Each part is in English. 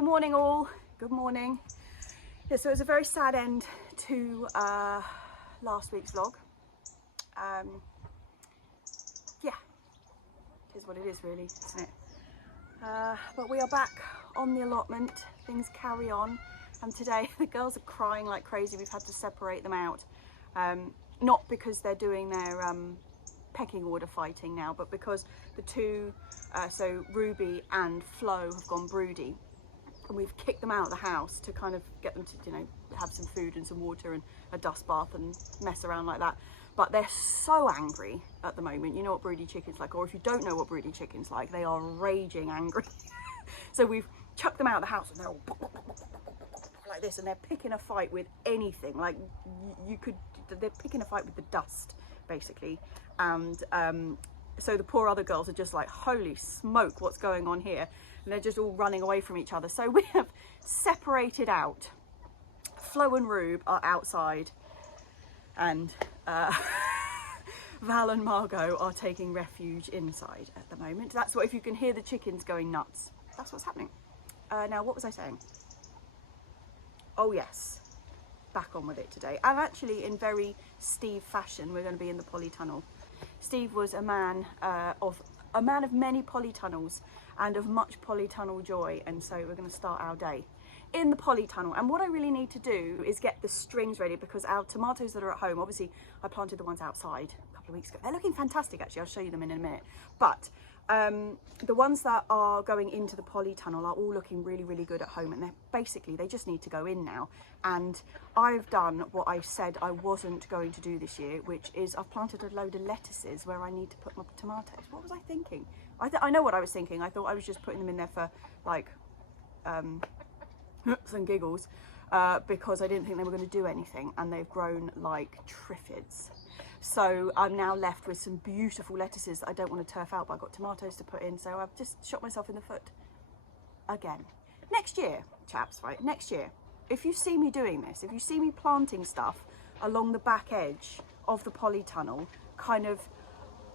Good morning all, good morning. Yeah, so it was a very sad end to last week's vlog. Yeah, it is what it is really, isn't it? But we are back on the allotment, things carry on, and today the girls are crying like crazy. We've had to separate them out, not because they're doing their pecking order fighting now, but because the two, so Ruby and Flo, have gone broody. And we've kicked them out of the house to kind of get them to, you know, have some food and some water and a dust bath and mess around like that. But they're so angry at the moment. You know what broody chicken's like, or if you don't know what broody chicken's like, they are raging angry. So we've chucked them out of the house and they're all like this, and they're picking a fight with anything. Like they're picking a fight with the dust, basically. And so the poor other girls are just like, holy smoke, what's going on here? And they're just all running away from each other. So we have separated out. Flo and Rube are outside, and Val and Margot are taking refuge inside at the moment. That's what, if you can hear the chickens going nuts, that's what's happening. Now, what was I saying? Oh yes, back on with it today. And actually, in very Steve fashion, we're going to be in the Polytunnel. Steve was a man of many polytunnels and of much polytunnel joy, and so we're going to start our day in the Polytunnel. And what I really need to do is get the strings ready, because our tomatoes that are at home, obviously I planted the ones outside a couple of weeks ago. They're looking fantastic actually, I'll show you them in a minute. But the ones that are going into the Polytunnel are all looking really, really good at home, and they just need to go in now. And I've done what I said I wasn't going to do this year, which is I've planted a load of lettuces where I need to put my tomatoes. What was I thinking? I know what I was thinking. I thought I was just putting them in there for like some giggles, because I didn't think they were going to do anything, and they've grown like triffids. So I'm now left with some beautiful lettuces that I don't want to turf out, but I've got tomatoes to put in, so I've just shot myself in the foot again. Next year, chaps, right, next year, if you see me doing this, if you see me planting stuff along the back edge of the Polytunnel, kind of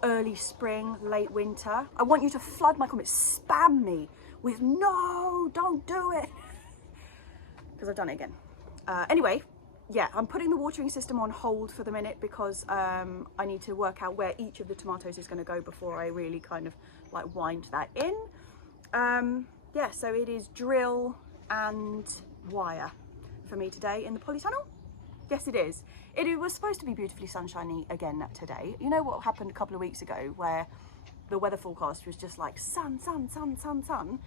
early spring, late winter, I want you to flood my comments, spam me with no, don't do it, because I've done it again. Anyway, yeah, I'm putting the watering system on hold for the minute, because I need to work out where each of the tomatoes is going to go before I really kind of like wind that in. Yeah, so it is drill and wire for me today in the Polytunnel. Yes, it is. It was supposed to be beautifully sunshiny again today. You know what happened a couple of weeks ago where the weather forecast was just like sun, sun, sun, sun, sun.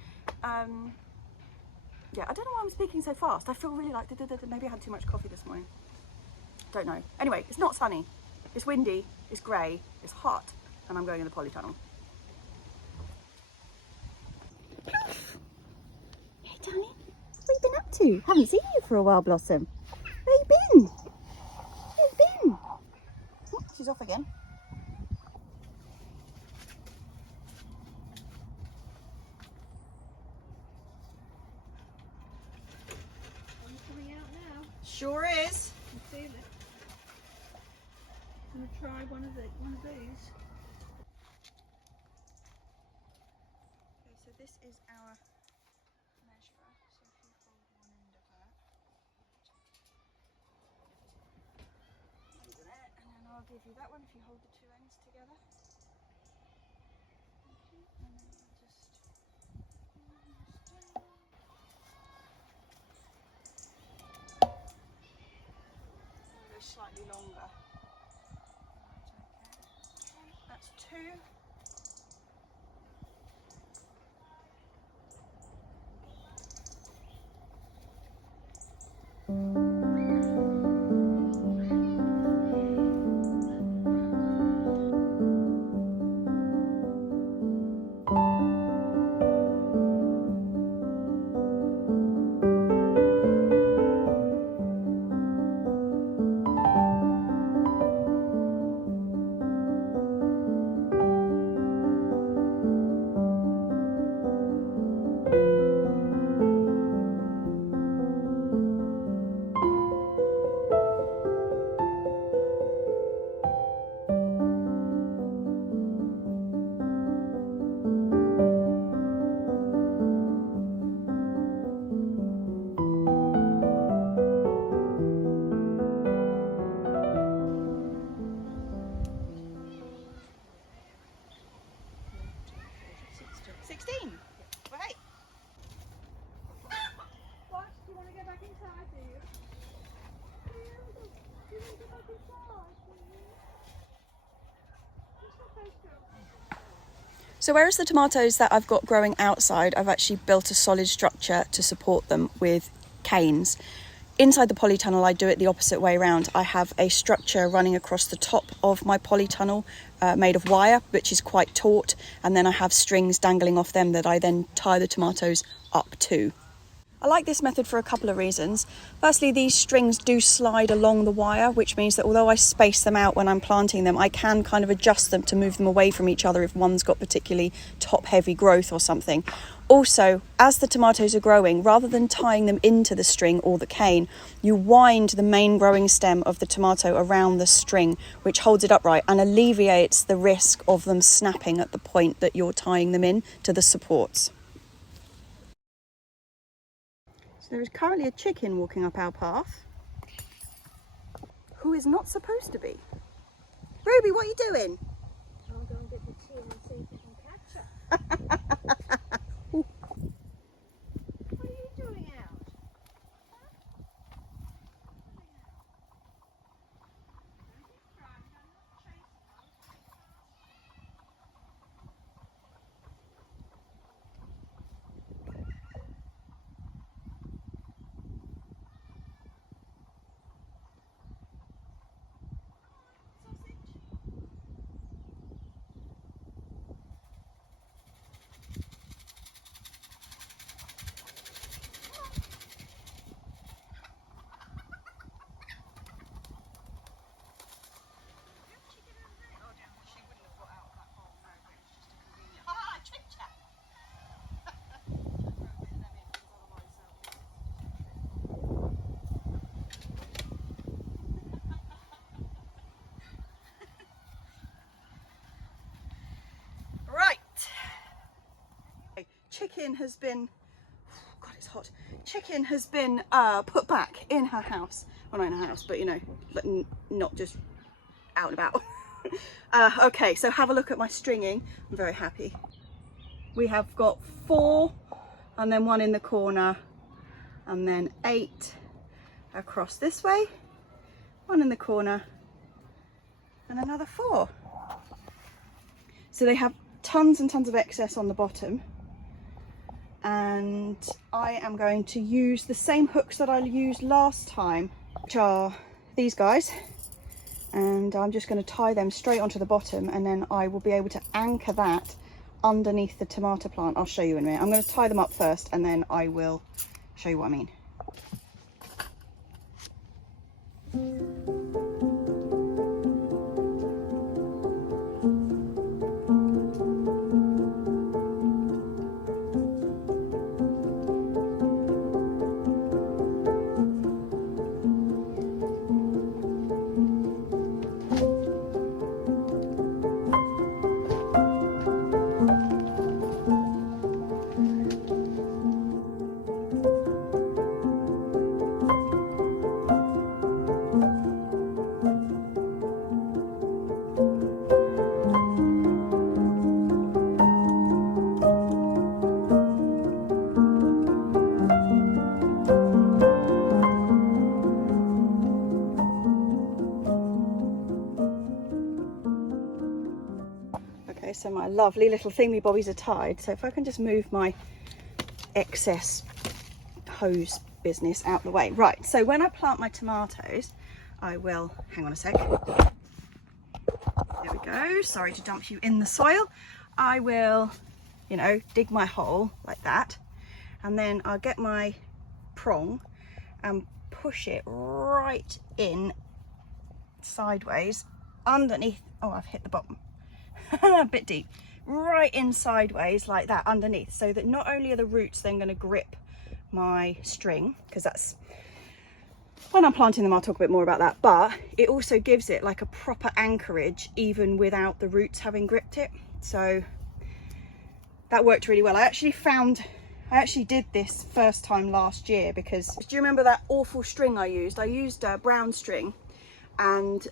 Yeah, I don't know why I'm speaking so fast. I feel really like, maybe I had too much coffee this morning. Don't know. Anyway, it's not sunny. It's windy, it's grey, it's hot, and I'm going in the Polytunnel. Hey darling, what have you been up to? Haven't seen you for a while, Blossom. Where you been? Where you been? Oh, she's off again. Sure is. You feel it. I'm gonna try one of these. Okay, so this is our measurer. So if you hold one end of that, and then I'll give you that one if you hold the two ends together. Okay, and then I'll just go slightly longer. Okay, that's two. 16. Right. What? Do you want to go back inside, do you? Do you want to go back inside, do you? You're supposed to. So whereas the tomatoes that I've got growing outside, I've actually built a solid structure to support them with canes. Inside the polytunnel, I do it the opposite way around. I have a structure running across the top of my polytunnel made of wire, which is quite taut, and then I have strings dangling off them that I then tie the tomatoes up to. I like this method for a couple of reasons. Firstly, these strings do slide along the wire, which means that although I space them out when I'm planting them, I can kind of adjust them to move them away from each other if one's got particularly top heavy growth or something. Also, as the tomatoes are growing, rather than tying them into the string or the cane, you wind the main growing stem of the tomato around the string, which holds it upright and alleviates the risk of them snapping at the point that you're tying them in to the supports. So there is currently a chicken walking up our path who is not supposed to be. Ruby, what are you doing? I'll go and get the tin and see if we can catch her. What are you doing out? Chicken has been, God, it's hot. Chicken has been put back in her house. Well, not in her house, but you know, not just out and about. Okay, so have a look at my stringing. I'm very happy. We have got 4 and then 1 in the corner and then 8 across this way, 1 in the corner and another 4. So they have tons and tons of excess on the bottom. And I am going to use the same hooks that I used last time, which are these guys, and I'm just going to tie them straight onto the bottom, and then I will be able to anchor that underneath the tomato plant. I'll show you in a minute. I'm going to tie them up first and then I will show you what I mean. So my lovely little thingy bobbies are tied. So if I can just move my excess hose business out the way. Right, so when I plant my tomatoes, I will, hang on a sec. There we go. Sorry to dump you in the soil. I will, you know, dig my hole like that. And then I'll get my prong and push it right in sideways underneath. Oh, I've hit the bottom. A bit deep, right in sideways like that underneath, so that not only are the roots then going to grip my string, because that's when I'm planting them, I'll talk a bit more about that, but it also gives it like a proper anchorage even without the roots having gripped it. So that worked really well. I actually did this first time last year, because do you remember that awful string I used? I used brown string and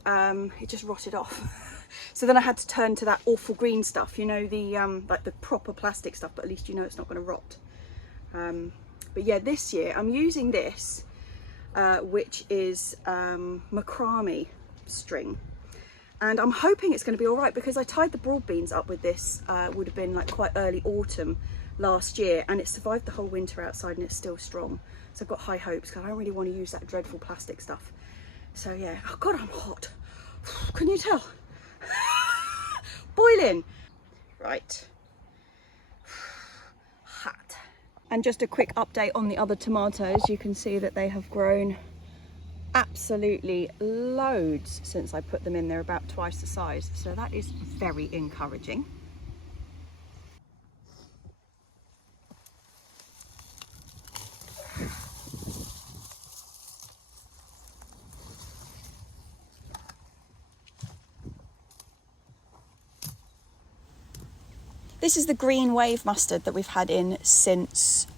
it just rotted off. So then I had to turn to that awful green stuff, you know, the like the proper plastic stuff, but at least you know it's not going to rot. But yeah, this year I'm using this, which is macrame string. And I'm hoping it's going to be all right, because I tied the broad beans up with this, would have been like quite early autumn last year, and it survived the whole winter outside and it's still strong. So I've got high hopes, because I don't really want to use that dreadful plastic stuff. So yeah, oh God, I'm hot. Can you tell? Boiling. Right. Hot. And just a quick update on the other tomatoes. You can see that they have grown absolutely loads since I put them in. They're about twice the size, so that is very encouraging. This is the green wave mustard that we've had in since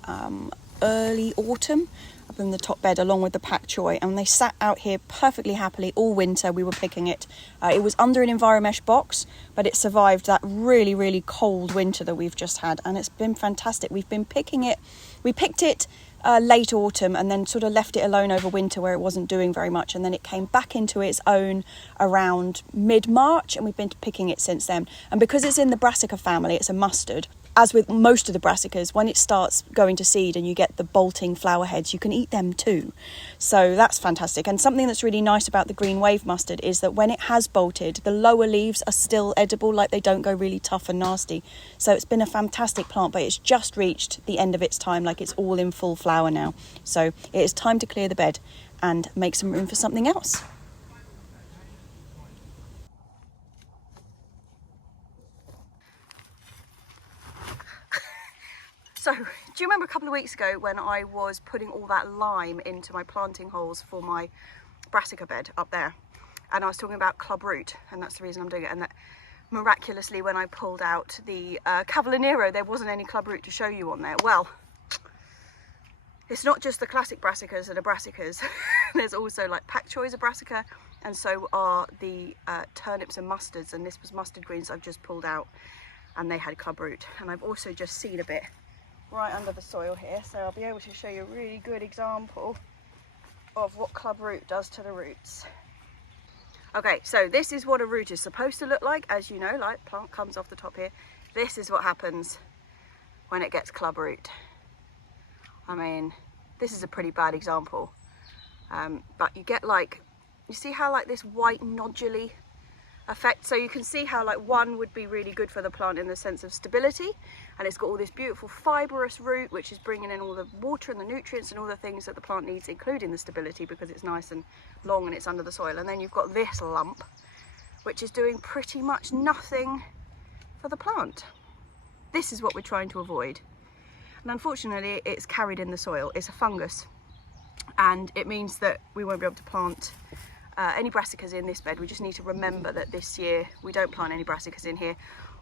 early autumn, up in the top bed along with the pak choy, and they sat out here perfectly happily all winter. We were picking it. It was under an enviromesh box, but it survived that really, really cold winter that we've just had, and it's been fantastic. We've been picking it. We picked it late autumn and then sort of left it alone over winter where it wasn't doing very much, and then it came back into its own around mid-March, and we've been picking it since then. And because it's in the brassica family, it's a mustard. As with most of the brassicas, when it starts going to seed and you get the bolting flower heads, you can eat them too. So that's fantastic. And something that's really nice about the green wave mustard is that when it has bolted, the lower leaves are still edible, like they don't go really tough and nasty. So it's been a fantastic plant, but it's just reached the end of its time, like it's all in full flower now. So it is time to clear the bed and make some room for something else. So, do you remember a couple of weeks ago when I was putting all that lime into my planting holes for my brassica bed up there? And I was talking about club root, and that's the reason I'm doing it. And that miraculously, when I pulled out the Cavallonero, there wasn't any club root to show you on there. Well, it's not just the classic brassicas that are brassicas. There's also like pak choy's a brassica, and so are the turnips and mustards. And this was mustard greens I've just pulled out, and they had club root. And I've also just seen a bit right under the soil here, so I'll be able to show you a really good example of what club root does to the roots. Okay, so this is what a root is supposed to look like. As you know, like plant comes off the top here. This is what happens when it gets club root. I mean, this is a pretty bad example, but you get like, you see how like this white nodule effect? So you can see how like one would be really good for the plant in the sense of stability, and it's got all this beautiful fibrous root which is bringing in all the water and the nutrients and all the things that the plant needs, including the stability, because it's nice and long and it's under the soil. And then you've got this lump which is doing pretty much nothing for the plant. This is what we're trying to avoid, and unfortunately it's carried in the soil. It's a fungus, and it means that we won't be able to plant any brassicas in this bed. We just need to remember that this year we don't plant any brassicas in here.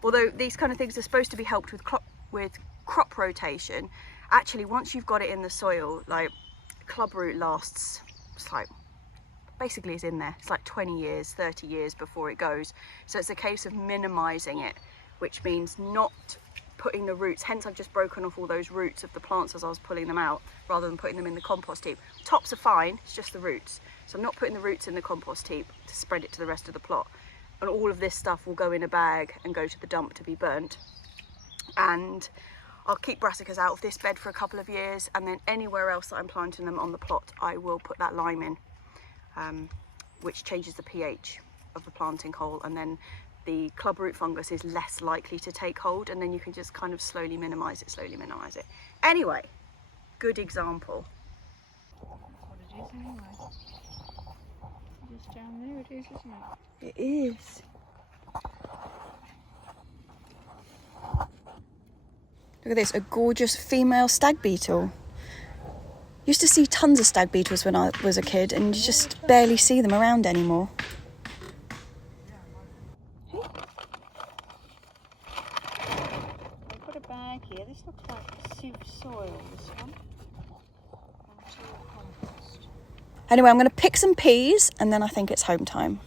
Although these kind of things are supposed to be helped with crop rotation, actually once you've got it in the soil, like club root lasts, it's like, basically it's in there, it's like 20 years, 30 years before it goes. So it's a case of minimizing it, which means not putting the roots, hence I've just broken off all those roots of the plants as I was pulling them out, rather than putting them in the compost heap. Tops are fine, it's just the roots. So I'm not putting the roots in the compost heap to spread it to the rest of the plot. And all of this stuff will go in a bag and go to the dump to be burnt. And I'll keep brassicas out of this bed for a couple of years, and then anywhere else that I'm planting them on the plot, I will put that lime in, which changes the pH of the planting hole, and then the club root fungus is less likely to take hold, and then you can just kind of slowly minimise it. Anyway, good example. That's what it is anyway. Just down there it is, isn't it? It is. Look at this, a gorgeous female stag beetle. Used to see tons of stag beetles when I was a kid, and you just barely see them around anymore. I put a bag here. This looks like sieve soil, this one. And soil compost. Anyway, I'm going to pick some peas, and then I think it's home time.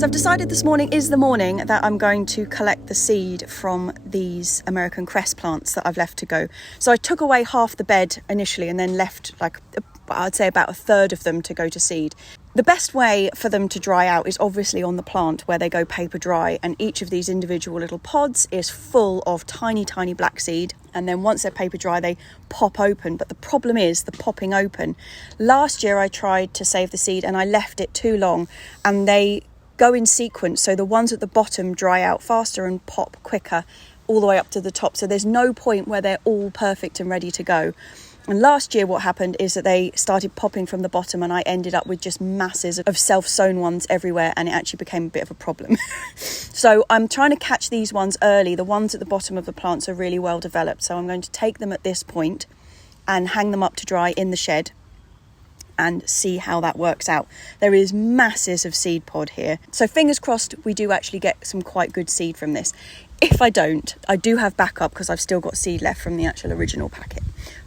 So I've decided this morning is the morning that I'm going to collect the seed from these American cress plants that I've left to go. So I took away half the bed initially and then left like, I'd say about a third of them to go to seed. The best way for them to dry out is obviously on the plant where they go paper dry, and each of these individual little pods is full of tiny, tiny black seed. And then once they're paper dry, they pop open. But the problem is the popping open. Last year I tried to save the seed and I left it too long, and they go in sequence, so the ones at the bottom dry out faster and pop quicker all the way up to the top. So there's no point where they're all perfect and ready to go. And last year what happened is that they started popping from the bottom, and I ended up with just masses of self-sown ones everywhere, and it actually became a bit of a problem. So I'm trying to catch these ones early. The ones at the bottom of the plants are really well developed, so I'm going to take them at this point and hang them up to dry in the shed and see how that works out. There is masses of seed pod here, so fingers crossed we do actually get some quite good seed from this. If I don't, I do have backup because I've still got seed left from the actual original packet,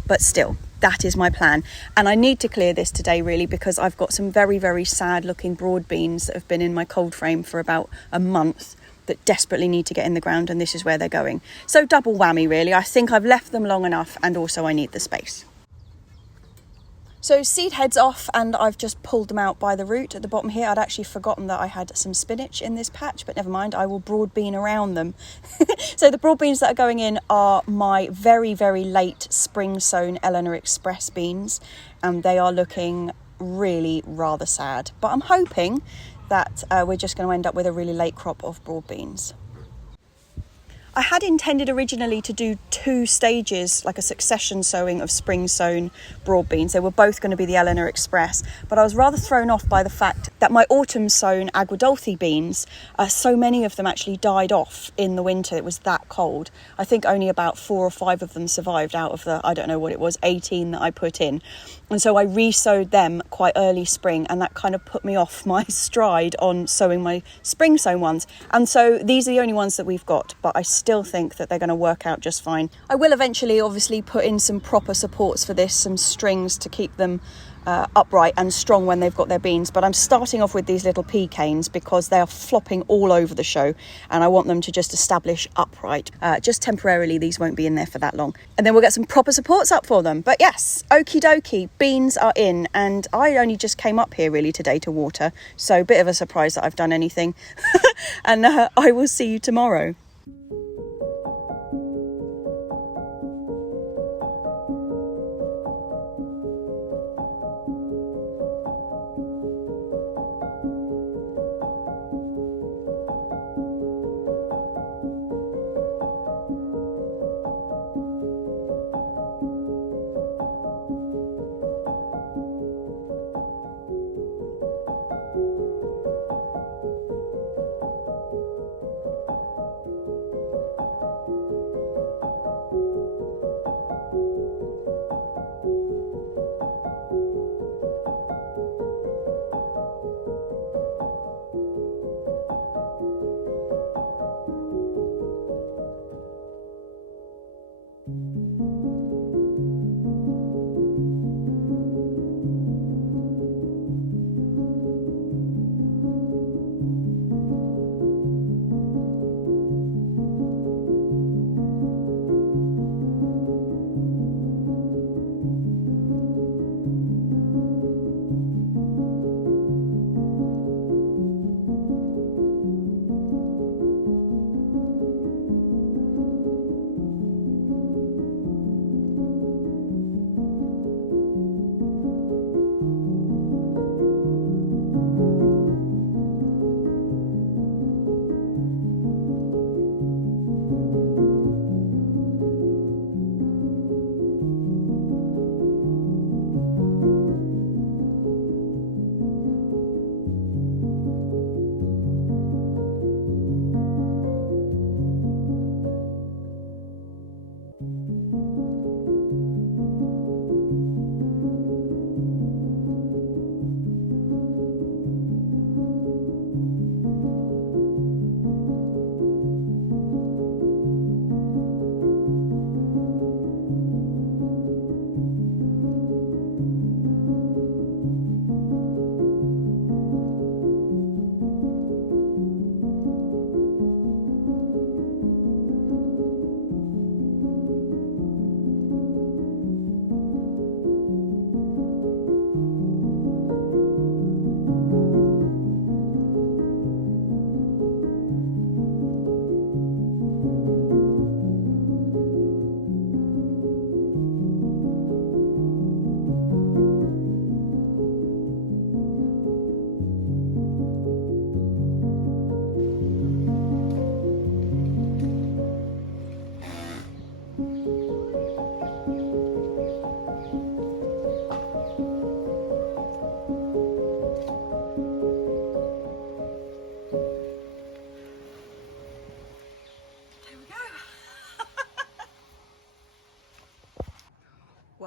but still, that is my plan. And I need to clear this today really, because I've got some very, very sad looking broad beans that have been in my cold frame for about a month that desperately need to get in the ground, and this is where they're going. So double whammy really. I think I've left them long enough, and also I need the space. So seed heads off, and I've just pulled them out by the root at the bottom here. I'd actually forgotten that I had some spinach in this patch, but never mind, I will broad bean around them. So the broad beans that are going in are my very, very late spring sown Eleanor Express beans, and they are looking really rather sad. But I'm hoping that we're just going to end up with a really late crop of broad beans. I had intended originally to do 2 stages, like a succession sowing of spring sown broad beans. They were both going to be the Eleanor Express, but I was rather thrown off by the fact that my autumn sown Aguadulce beans, so many of them actually died off in the winter. It was that cold. I think only about 4 or 5 of them survived out of the, I don't know what it was, 18 that I put in. And so I re-sowed them quite early spring, and that kind of put me off my stride on sowing my spring sown ones. And so these are the only ones that we've got, but I still think that they're going to work out just fine. I will eventually obviously put in some proper supports for this, some strings to keep them upright and strong when they've got their beans, but I'm starting off with these little pea canes because they are flopping all over the show, and I want them to just establish upright. Just temporarily, these won't be in there for that long, and then we'll get some proper supports up for them. But yes, okie dokie, beans are in, and I only just came up here really today to water, so a bit of a surprise that I've done anything. And I will see you tomorrow.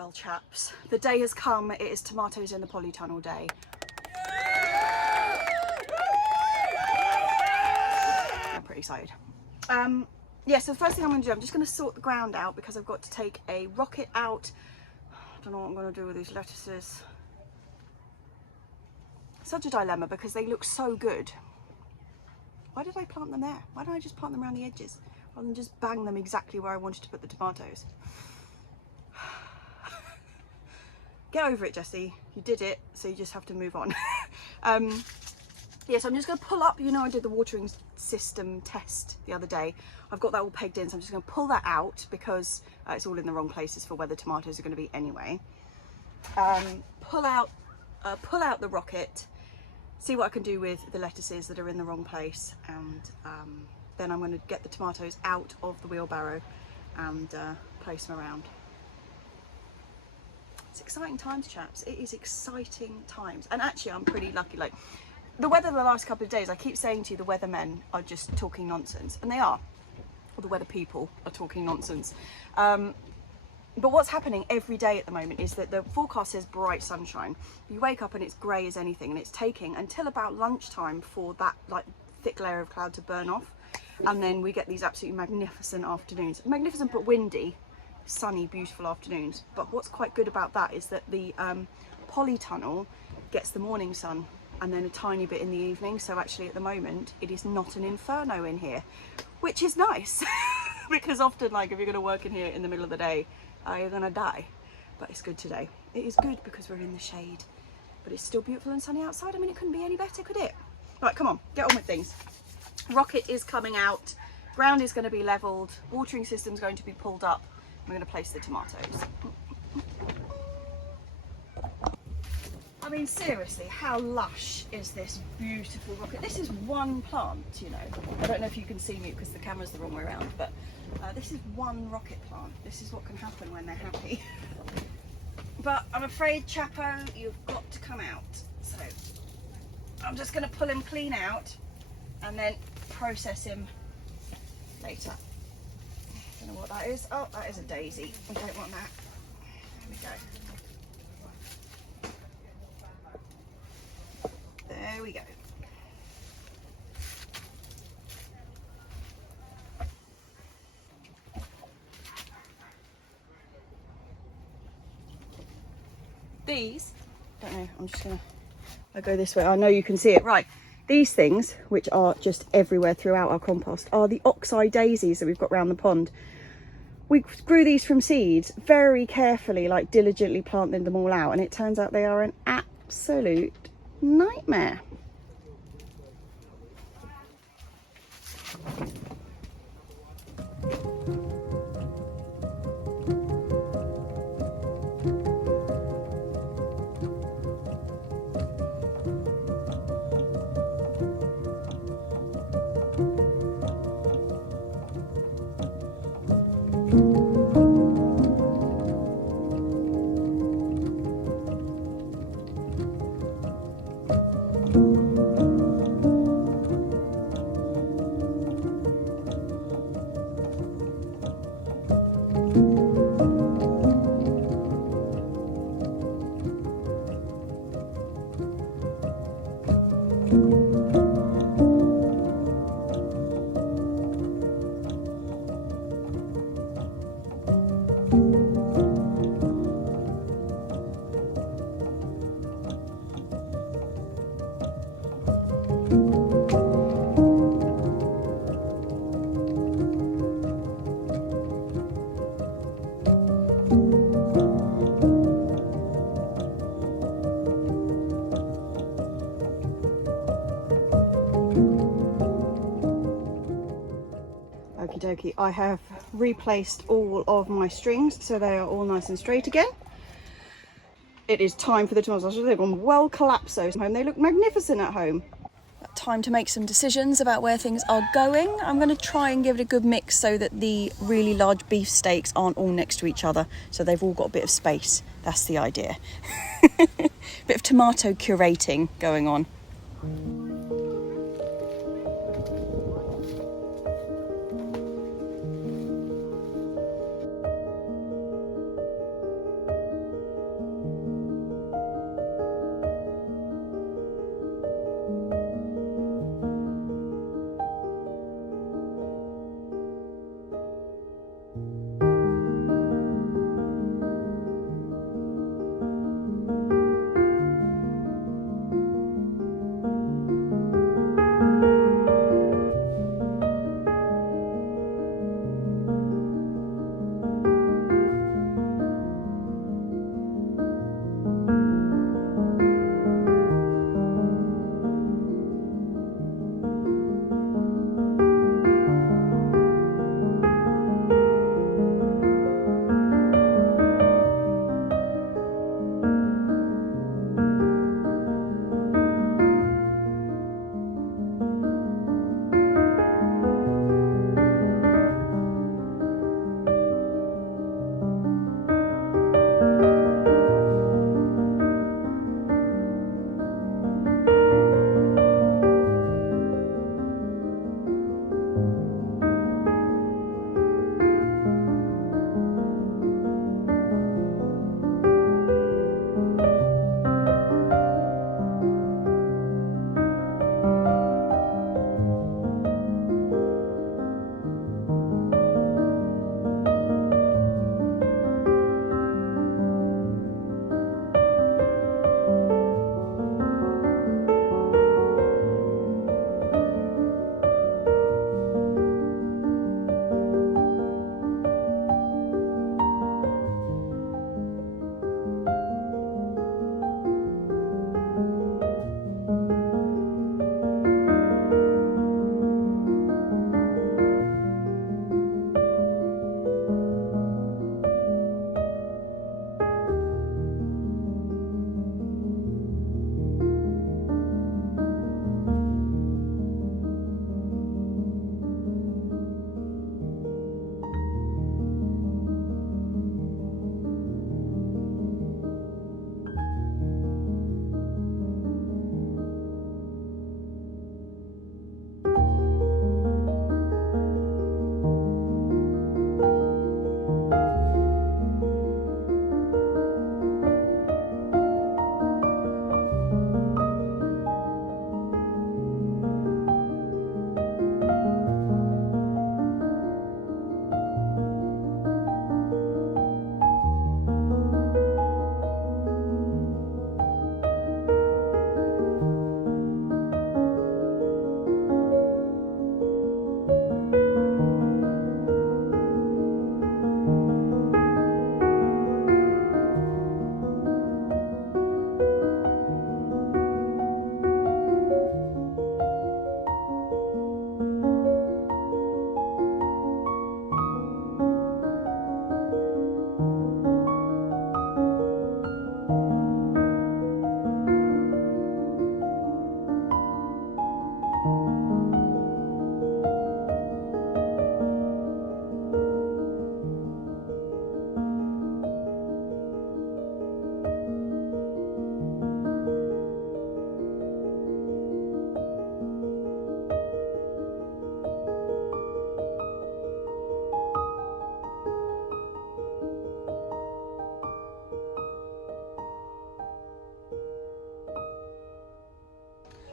Well, chaps, the day has come. It is tomatoes in the Polytunnel day. I'm pretty excited. Yeah, so the first thing I'm going to do, I'm just going to sort the ground out because I've got to take a rocket out. I don't know what I'm going to do with these lettuces. Such a dilemma because they look so good. Why did I plant them there? Why don't I just plant them around the edges rather than just bang them exactly where I wanted to put the tomatoes? Get over it, Jessie. You did it, so you just have to move on. Yeah, so I'm just going to pull up. You know, I did the watering system test the other day. I've got that all pegged in, so I'm just going to pull that out because it's all in the wrong places for where the tomatoes are going to be anyway. Pull out the rocket, see what I can do with the lettuces that are in the wrong place, and then I'm going to get the tomatoes out of the wheelbarrow and place them around. It's exciting times, chaps. It is exciting times. And actually, I'm pretty lucky. Like, the weather the last couple of days, I keep saying to you, the weathermen are just talking nonsense. And they are. Or the weather people are talking nonsense. But what's happening every day at the moment is that the forecast says bright sunshine. You wake up and it's grey as anything. And it's taking until about lunchtime for that, like, thick layer of cloud to burn off. And then we get these absolutely magnificent afternoons. Magnificent but windy. Sunny, beautiful afternoons. But what's quite good about that is that the Polytunnel gets the morning sun and then a tiny bit in the evening. So actually at the moment it is not an inferno in here, which is nice because often, like, if you're going to work in here in the middle of the day, you're going to die. But it's good today. It is good because we're in the shade, but it's still beautiful and sunny outside. I mean, it couldn't be any better, could it? Right, come on, get on with things. Rocket is coming out, ground is going to be leveled, watering system's going to be pulled up. I'm going to place the tomatoes. I mean, seriously, how lush is this beautiful rocket? This is one plant, you know. I don't know if you can see me because the camera's the wrong way around, but this is one rocket plant. This is what can happen when they're happy. But I'm afraid, Chapo, you've got to come out. So I'm just going to pull him clean out and then process him later. Don't know what that is. Oh, that is a daisy. We don't want that. There we go. There we go. These, don't know, I'm just gonna, I'll go this way. I know you can see it. Right. These things, which are just everywhere throughout our compost, are the oxeye daisies that we've got around the pond. We grew these from seeds, very carefully, like diligently planted them all out, and it turns out they are an absolute nightmare. Okie dokie, I have replaced all of my strings so they are all nice and straight again. It is time for the tomatoes. They've gone well collapso home. They look magnificent at home. Time to make some decisions about where things are going. I'm going to try and give it a good mix so that the really large beef steaks aren't all next to each other, so they've all got a bit of space. That's the idea. Bit of tomato curating going on.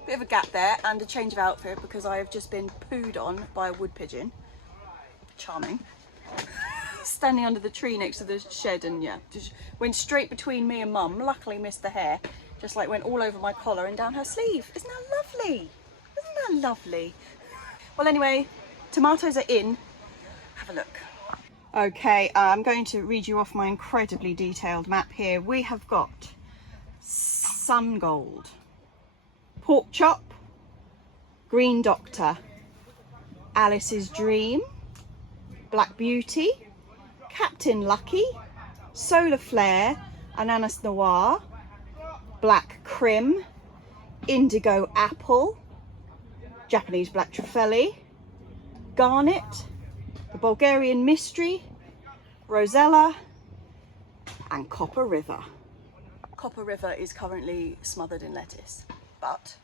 Bit of a gap there and a change of outfit because I have just been pooed on by a wood pigeon. Charming. Standing under the tree next to the shed, and yeah, just went straight between me and Mum. Luckily missed the hair. Just like went all over my collar and down her sleeve. Isn't that lovely? Isn't that lovely? Well, anyway, tomatoes are in. Have a look. Okay, I'm going to read you off my incredibly detailed map here. We have got sun gold, pork chop, green doctor, Alice's dream, black beauty, Captain Lucky, solar flare, ananas noir, black crim, indigo apple, Japanese black truffelli, garnet, the Bulgarian mystery, rosella, and Copper River. Copper River is currently smothered in lettuce, but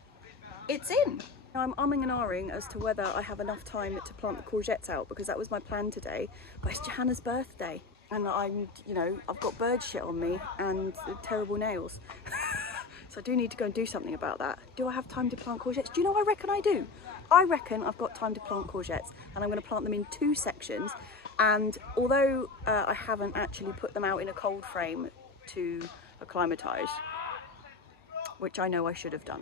it's in. Now I'm umming and ahhing as to whether I have enough time to plant the courgettes out, because that was my plan today, but it's Johanna's birthday and I'm, you know, I've got bird shit on me and terrible nails. So I do need to go and do something about that. Do I have time to plant courgettes? Do you know what I reckon I do? I reckon I've got time to plant courgettes, and I'm going to plant them in 2 sections. And although I haven't actually put them out in a cold frame to acclimatise, which I know I should have done,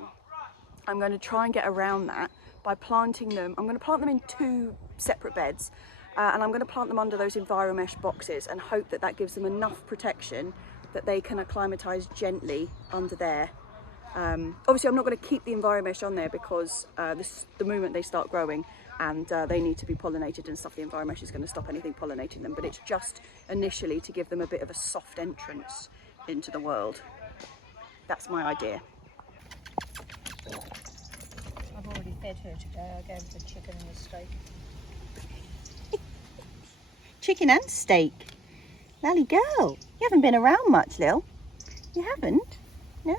I'm going to try and get around that by planting them. I'm going to plant them in 2 separate beds, and I'm going to plant them under those EnviroMesh boxes and hope that that gives them enough protection that they can acclimatise gently under there. Obviously I'm not going to keep the EnviroMesh on there because the moment they start growing and they need to be pollinated and stuff, the EnviroMesh is going to stop anything pollinating them, but it's just initially to give them a bit of a soft entrance into the world. That's my idea. I've already fed her today. I gave her the chicken and the steak. Chicken and steak? Lally girl, you haven't been around much, Lil. You haven't? No.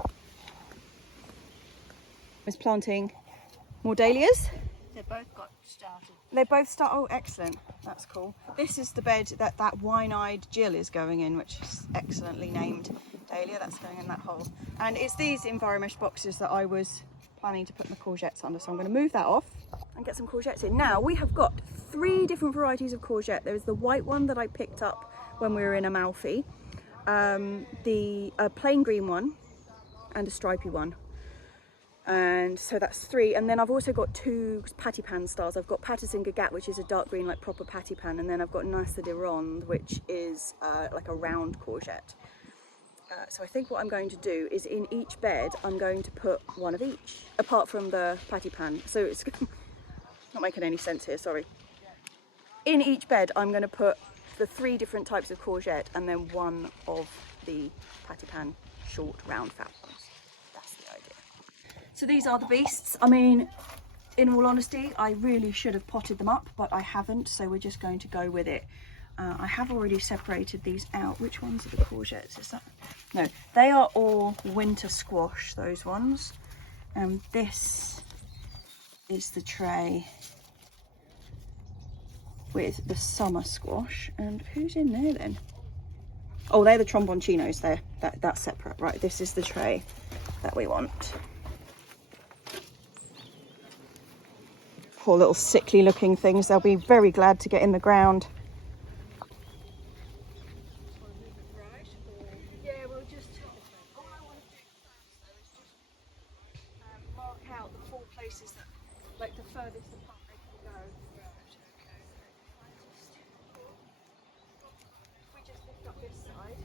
I was planting more dahlias. They both got started. They both start. Oh, excellent. That's cool. This is the bed that wine-eyed Jill is going in, which is excellently named dahlia. That's going in that hole. And it's these EnviroMesh boxes that I was planning to put my courgettes under. So I'm going to move that off and get some courgettes in. Now we have got 3 different varieties of courgette. There's the white one that I picked up when we were in Amalfi, the plain green one, and a stripy one. And so that's 3, and then I've also got 2 patty pan styles. I've got Patterson Gagat, which is a dark green, like proper patty pan, and then I've got Nasa de Ronde, which is like a round courgette. So I think what I'm going to do is in each bed I'm going to put one of each, apart from the patty pan. So it's not making any sense here, sorry. In each bed I'm going to put the 3 different types of courgette and then one of the patty pan short round fat ones. That's the idea. So these are the beasts. I mean, in all honesty, I really should have potted them up, but I haven't, so we're just going to go with it. I have already separated these out. Which ones are the courgettes? Is that? No, they are all winter squash, those ones. And this is the tray with the summer squash. And who's in there then? Oh, they're the tromboncinos there. That's separate. Right, this is the tray that we want. Poor little sickly looking things. They'll be very glad to get in the ground. Yeah, we'll just, all I want to do first though is just mark out the 4 places that, like the furthest apart they can go. If we just lift up this side.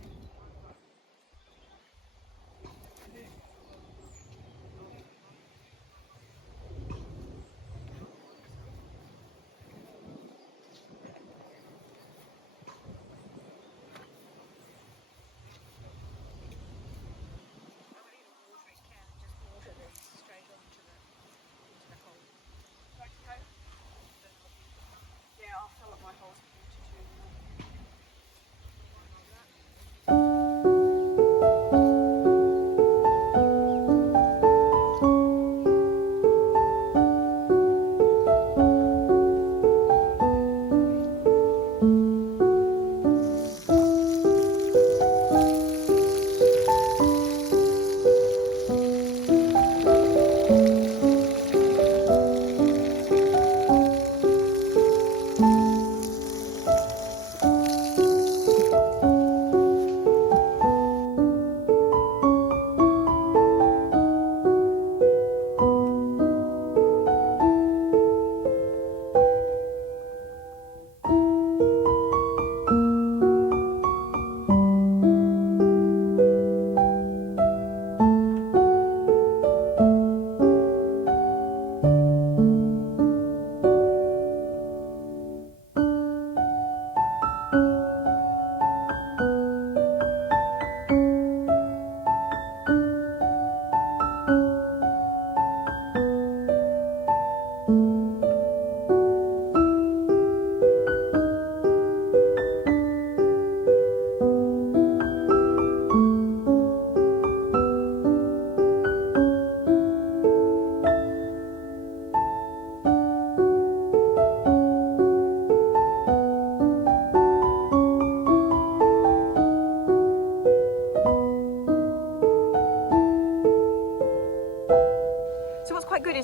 Yeah, I'll fill up my holes with water too.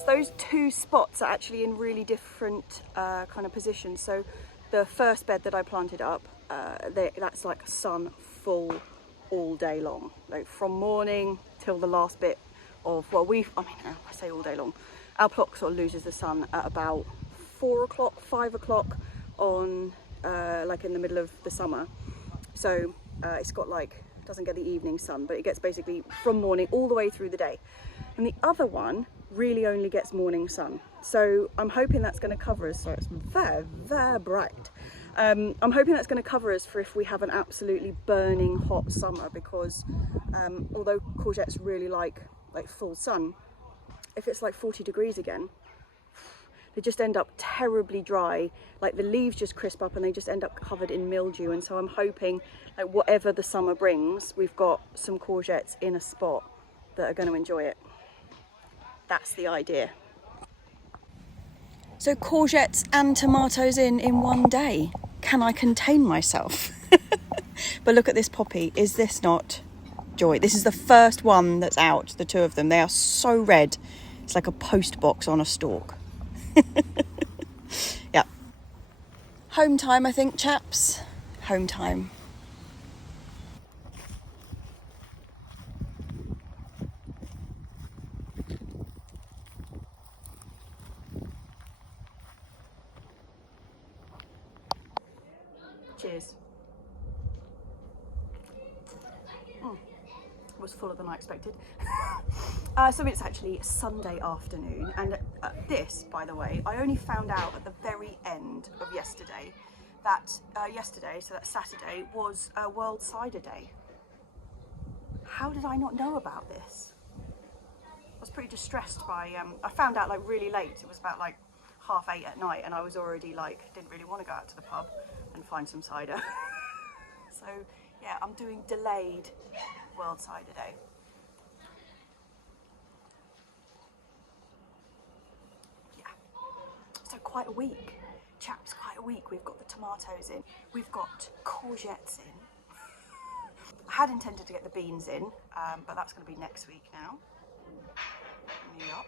those two spots are actually in really different kind of positions. So the first bed that I planted up, that's like sun full all day long, like from morning till the last bit of, well, I say all day long, our plot sort of loses the sun at about 4 o'clock, 5 o'clock on like in the middle of the summer. So it's got like, doesn't get the evening sun, but it gets basically from morning all the way through the day. And the other one really only gets morning sun. So I'm hoping that's going to cover us. So it's very, very bright. I'm hoping that's going to cover us for if we have an absolutely burning hot summer, because although courgettes really like full sun, if it's like 40 degrees again, they just end up terribly dry. Like the leaves just crisp up and they just end up covered in mildew. And so I'm hoping like whatever the summer brings, we've got some courgettes in a spot that are going to enjoy it. That's the idea. So courgettes and tomatoes in one day. Can I contain myself? But look at this poppy. Is this not joy? This is the first one that's out, the two of them. They are so red. It's like a post box on a stalk. Yeah. Home time, I think, chaps. Home time. Cheers. Was fuller than I expected. So it's actually Sunday afternoon, and this, by the way, I only found out at the very end of yesterday that yesterday, so that's Saturday, was World Cider Day. How did I not know about this? I was pretty distressed by, I found out like really late. It was about like 8:30 at night, and I was already like, didn't really want to go out to the pub and find some cider. So yeah, I'm doing delayed World Cider Day. Yeah, so quite a week, chaps, quite a week. We've got the tomatoes in, we've got courgettes in. I had intended to get the beans in, but that's going to be next week now. Yep.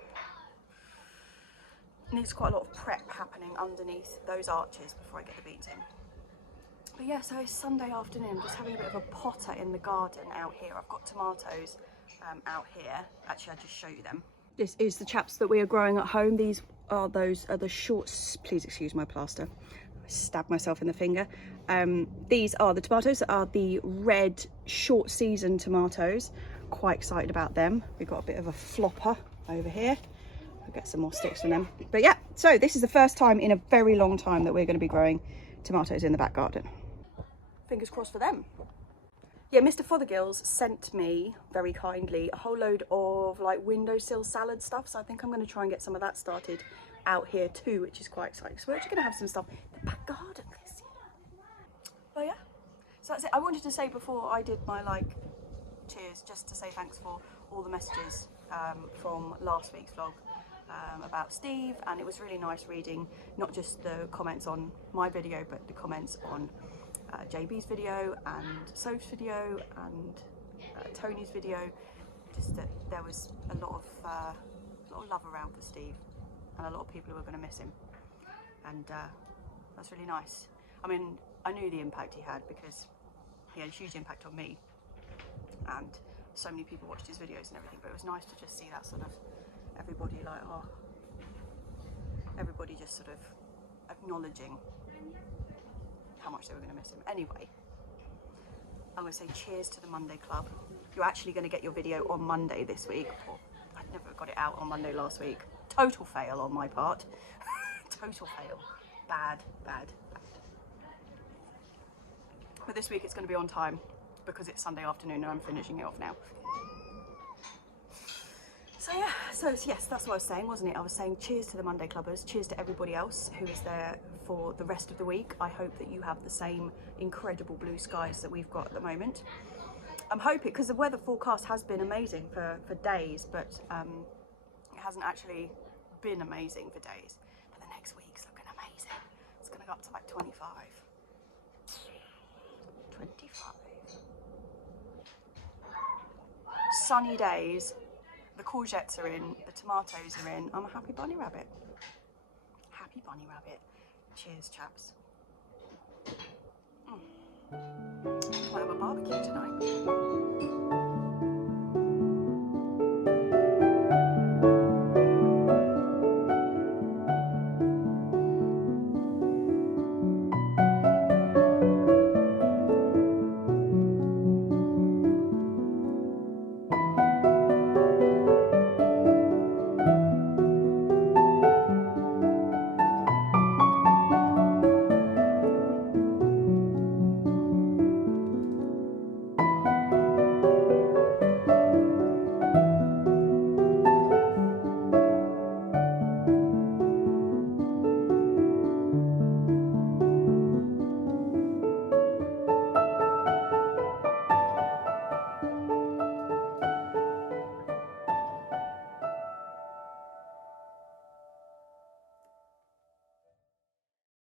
Needs quite a lot of prep happening underneath those arches before I get the beans in. But yeah, so it's Sunday afternoon, just having a bit of a potter in the garden out here. I've got tomatoes out here. Actually, I'll just show you them. This is the chaps that we are growing at home. These are the shorts. Please excuse my plaster. I stabbed myself in the finger. These are the tomatoes that are the red short season tomatoes. Quite excited about them. We've got a bit of a flopper over here. I'll get some more sticks from them. But yeah, so this is the first time in a very long time that we're going to be growing tomatoes in the back garden. Fingers crossed for them. Yeah, Mr. Fothergills sent me very kindly a whole load of like windowsill salad stuff, so I think I'm going to try and get some of that started out here too, which is quite exciting. So we're actually going to have some stuff in the back garden this year. But yeah, so that's it. I wanted to say before I did my like cheers, just to say thanks for all the messages from last week's vlog about Steve, and it was really nice reading not just the comments on my video but the comments on JB's video and Soph's video and Tony's video. Just that there was a lot of love around for Steve, and a lot of people who were going to miss him, and that's really nice. I mean, I knew the impact he had because he had a huge impact on me, and so many people watched his videos and everything, but it was nice to just see that sort of everybody like, oh, everybody just sort of acknowledging how much they were going to miss him. Anyway, I'm going to say cheers to the Monday Club. You're actually going to get your video on Monday this week. I never got it out on Monday last week. Total fail on my part. Total fail. Bad, bad, bad. But this week it's going to be on time because it's Sunday afternoon and I'm finishing it off now. So yeah, so yes, that's what I was saying, wasn't it? I was saying cheers to the Monday Clubbers, cheers to everybody else who is there for the rest of the week. I hope that you have the same incredible blue skies that we've got at the moment. I'm hoping, because the weather forecast has been amazing for days, but it hasn't actually been amazing for days. But the next week's looking amazing. It's going to go up to like 25. 25. Sunny days the courgettes are in, the tomatoes are in. I'm a happy bunny rabbit. Happy bunny rabbit. Cheers, chaps. Might have a barbecue tonight.